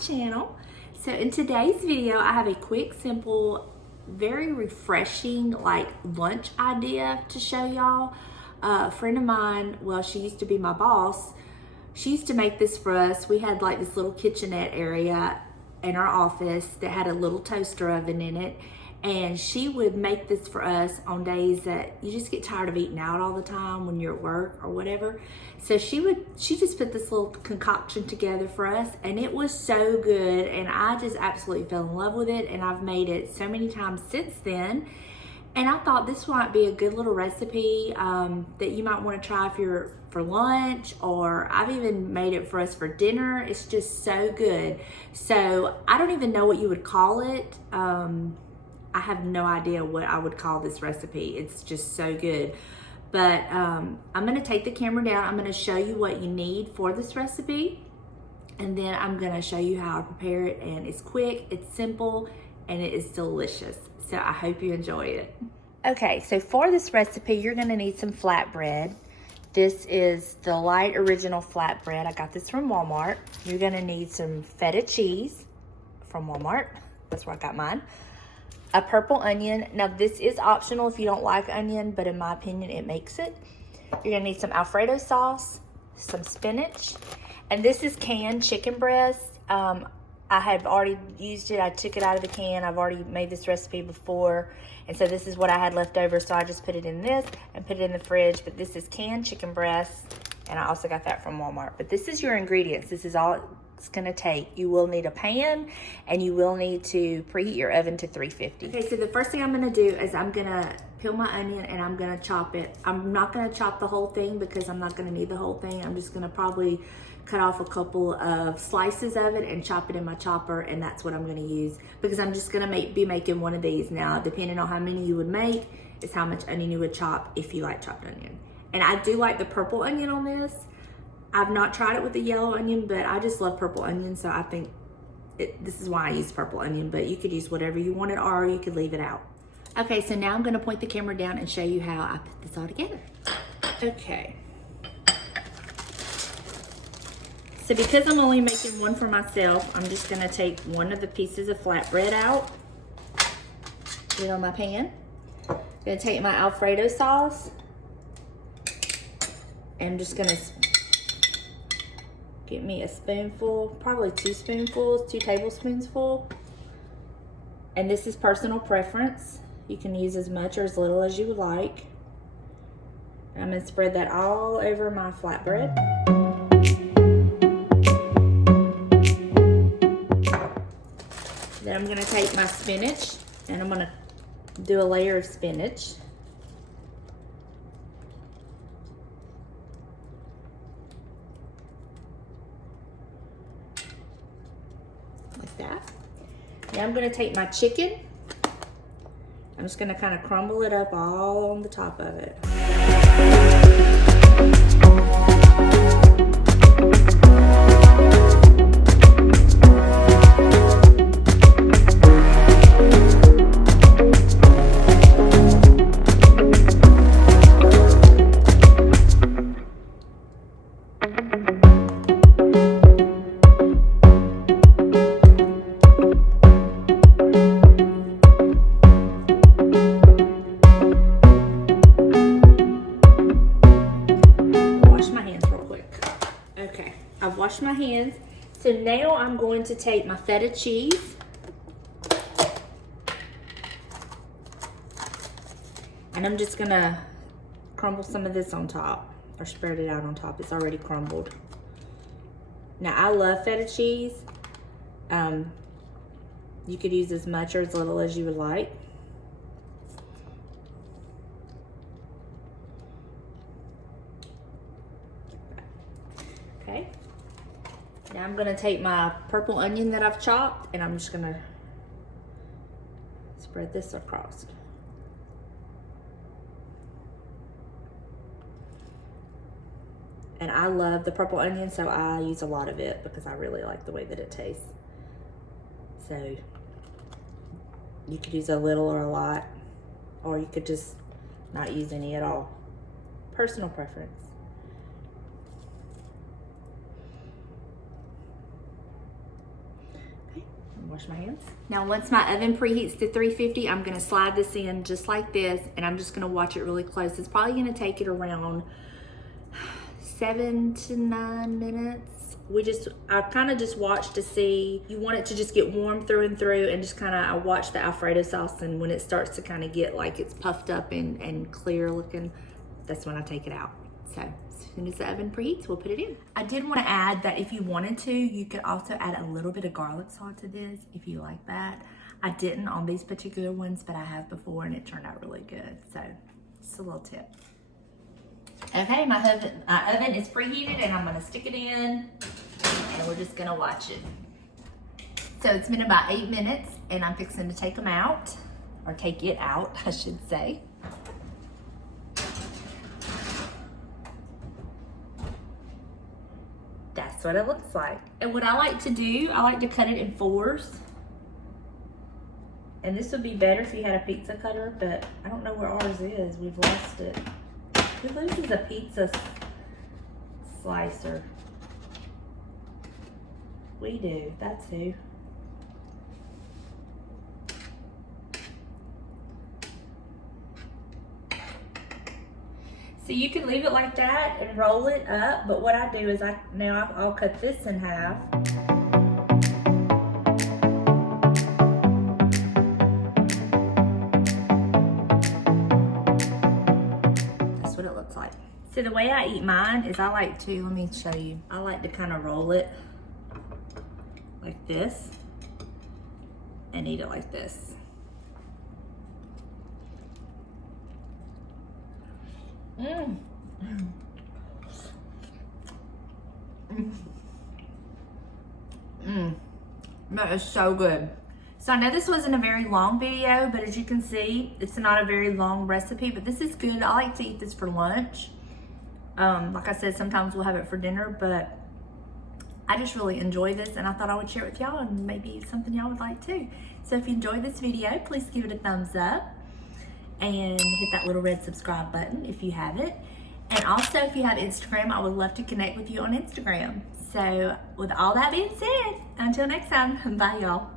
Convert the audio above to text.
channel. So in today's video, I have a quick, simple, very refreshing like lunch idea to show y'all. A friend of mine, well, she used to be my boss. She used to make this for us. We had like this little kitchenette area in our office that had a little toaster oven in it. And she would make this for us on days that you just get tired of eating out all the time when you're at work or whatever. So she just put this little concoction together for us, and it was so good. And I just absolutely fell in love with it. And I've made it so many times since then. And I thought this might be a good little recipe that you might want to try if you're for lunch, or I've even made it for us for dinner. It's just so good. So I don't even know what you would call it. I have no idea what I would call this recipe. It's just so good. But I'm gonna take the camera down. I'm gonna show you what you need for this recipe. And then I'm gonna show you how I prepare it. And it's quick, it's simple, and it is delicious. So I hope you enjoy it. Okay, so for this recipe, you're gonna need some flatbread. This is the light original flatbread. I got this from Walmart. You're gonna need some feta cheese from Walmart. That's where I got mine. A purple onion. Now this is optional if you don't like onion, but in my opinion, it makes it. You're gonna need some Alfredo sauce, some spinach, and this is canned chicken breast. I have already used it. I took it out of the can. I've already made this recipe before, and so this is what I had left over, so I just put it in this and put it in the fridge. But this is canned chicken breast, and I also got that from Walmart. But this is your ingredients. This is all it's gonna take. You will need a pan, and you will need to preheat your oven to 350. Okay, so the first thing I'm gonna do is I'm gonna peel my onion and I'm gonna chop it. I'm not gonna chop the whole thing because I'm not gonna need the whole thing. I'm just gonna probably cut off a couple of slices of it and chop it in my chopper, and that's what I'm gonna use because I'm just gonna be making one of these. Now, depending on how many you would make, is how much onion you would chop if you like chopped onion. And I do like the purple onion on this. I've not tried it with the yellow onion, but I just love purple onion, so I think this is why I use purple onion, but you could use whatever you wanted, or you could leave it out. Okay, so now I'm gonna point the camera down and show you how I put this all together. Okay. So because I'm only making one for myself, I'm just gonna take one of the pieces of flatbread out, put it on my pan. I'm gonna take my Alfredo sauce, and I'm just gonna get me a spoonful, probably 2 spoonfuls, 2 tablespoons full. And this is personal preference. You can use as much or as little as you would like. I'm gonna spread that all over my flatbread. Then I'm gonna take my spinach and I'm gonna do a layer of spinach. Like that. Now I'm gonna take my chicken. I'm just gonna kind of crumble it up all on the top of it. I've washed my hands. So now I'm going to take my feta cheese and I'm just gonna crumble some of this on top, or spread it out on top. It's already crumbled. Now I love feta cheese. You could use as much or as little as you would like. Okay. Now I'm gonna take my purple onion that I've chopped and I'm just gonna spread this across. And I love the purple onion, so I use a lot of it because I really like the way that it tastes. So you could use a little or a lot, or you could just not use any at all. Personal preference. Wash my hands. Now once my oven preheats to 350, I'm gonna slide this in just like this, and I'm just gonna watch it really close. It's probably gonna take it around 7 to 9 minutes. I kind of just watch to see, you want it to just get warm through and through, and just kind of, I watch the Alfredo sauce, and when it starts to kind of get like it's puffed up and clear looking, that's when I take it out. So as soon as the oven preheats, we'll put it in. I did want to add that if you wanted to, you could also add a little bit of garlic salt to this if you like that. I didn't on these particular ones, but I have before, and it turned out really good. So just a little tip. Okay, my oven is preheated, and I'm gonna stick it in, and we're just gonna watch it. So it's been about 8 minutes, and I'm fixing to take them out, or take it out, I should say. That's what it looks like. And what I like to do, I like to cut it in 4s. And this would be better if you had a pizza cutter, but I don't know where ours is. We've lost it. Who loses a pizza slicer? We do, that's who. So you can leave it like that and roll it up, but what I do is I'll cut this in half. That's what it looks like. So the way I eat mine is let me show you. I like to kind of roll it like this and eat it like this. Mmm. That is so good. So I know this wasn't a very long video, but as you can see, it's not a very long recipe, but this is good. I like to eat this for lunch. Like I said, sometimes we'll have it for dinner, but I just really enjoy this, and I thought I would share it with y'all, and maybe it's something y'all would like too. So if you enjoyed this video, please give it a thumbs up and hit that little red subscribe button if you haven't. And also, if you have Instagram, I would love to connect with you on Instagram. So with all that being said, until next time, bye y'all.